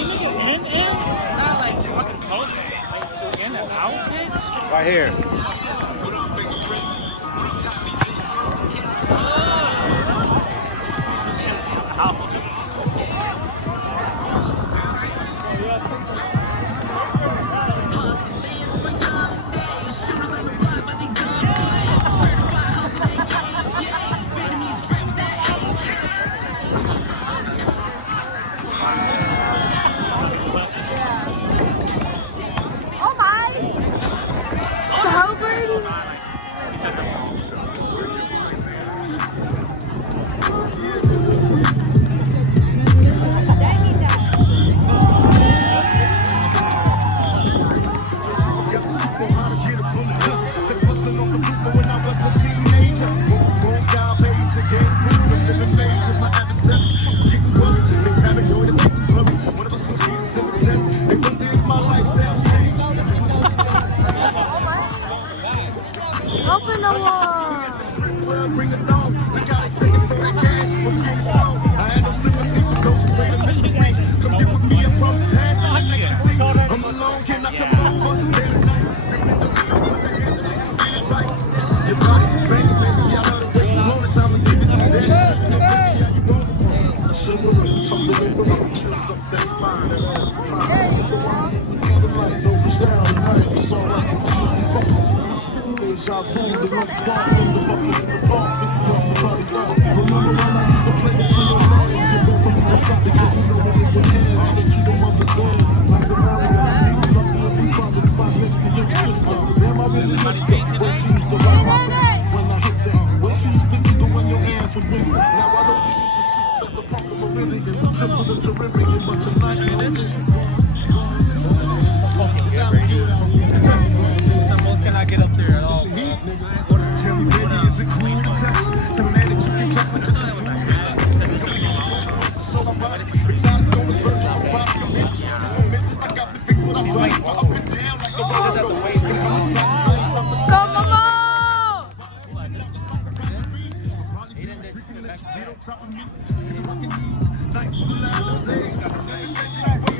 in, not like fucking close to in and out, bitch. Right here. Oh my! Celebrating! Open the wall! Bring it on. Look how they shaking for that cash. What's getting sold? I had no sympathy for those who afraid of mystery. Come get with me, I promise passion and ecstasy. I'm alone, can I come over? Day to night, ripping the wheel, put the hand in it, get it right. Your body is banging, baby. I love the way you hold it. Time to give it to daddy. Shaking it, tell me how you want it. Sugar, tumble over, I'm chills up that spine. That ass for mine. The light goes down, the night is all right. Deja vu, the run spark from the bucket in the park. This is what the party love. Remember when I used to play between your legs? You go from the spot because you know what it would end. They keep them others going. Like the Mario, people lucky if we found the spot next to your sister. Damn, I really missed her. When she used to ride my back. When I hit that. When she used to giggle when your ass would wiggle. Now I don't use the seats at the park of Meridian. Just for the Caribbean, but tonight I'm Can I get up there at all? Tell me, baby, is it cool to touch? Tell me, man, that you can trust me just to fool me. So I'm right, exotic on the verge of a problem. Just misses, I got the fix what I'm right. Up and down like the road. Go, Mama! Get on top of me, hit the rockin' knees, nights full out of say. We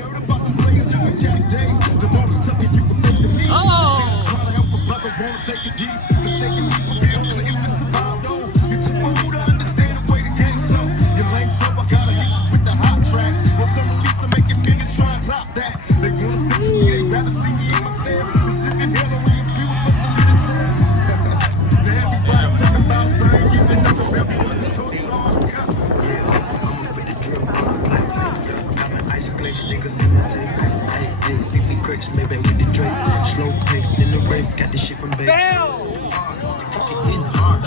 heard about the players, different cat days. Tomorrow's tough, you can flip the knee. Trying to help a brother, wanna take the G's. Mistaken me for Bill Clinton, Mr. Bob Dole. You're too old to understand the way the game's told. You're lame, so I gotta hit you with the hot tracks. On some release, I'm making niggas try and top that. They wanna sit to me, they rather see me in my cell. It's sticking hell when you feel for some little time. Now everybody talking about something, giving up of everyone to toss on the cuss. I'ma put the drip on the plate. I'm an ice glacier, niggas in my tape. Hey, leave me cracks, maybe with the Drake. Slow pace in the rave, got this shit from Vegas. Fuck it in hard,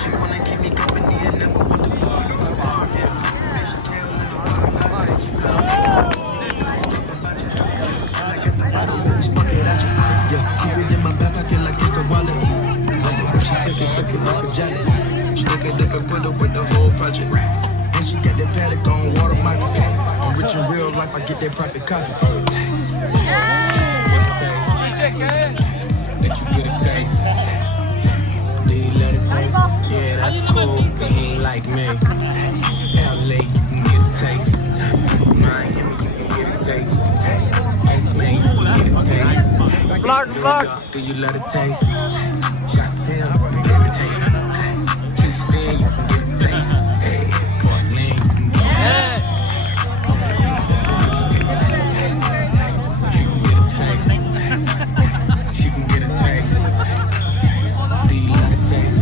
she wanna keep me company and never want to part. Keep it in my back pocket like it's a wallet. She suck it like a jacket. Stuck it, put her with the whole project. And she got that paddock on water moccasin. I'm rich in real life, I get that private copy. Let you get a taste. Do you let it taste? Yeah, that's cool. You ain't like me. LA, you can get a taste. Miami, you can get a taste. LA, you can get a taste. Vlog. Do you let it taste? Goddamn, you can get a taste. Houston, you can get a taste. Hey, Portland, you can get a taste. She can get a taste. Do you let it taste?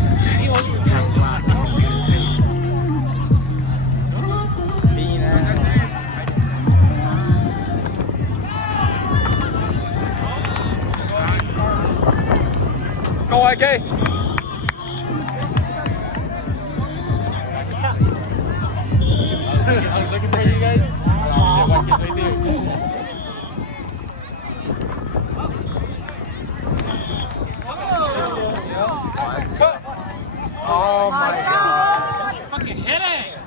Let's go, IK. I was looking for you guys. Oh, shit, right there. Oh my God. Fucking hit it.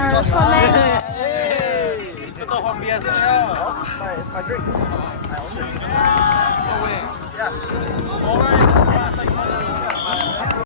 Alright, let's go, man. Ito ang biasa niya. My drink. I own this. Yeah.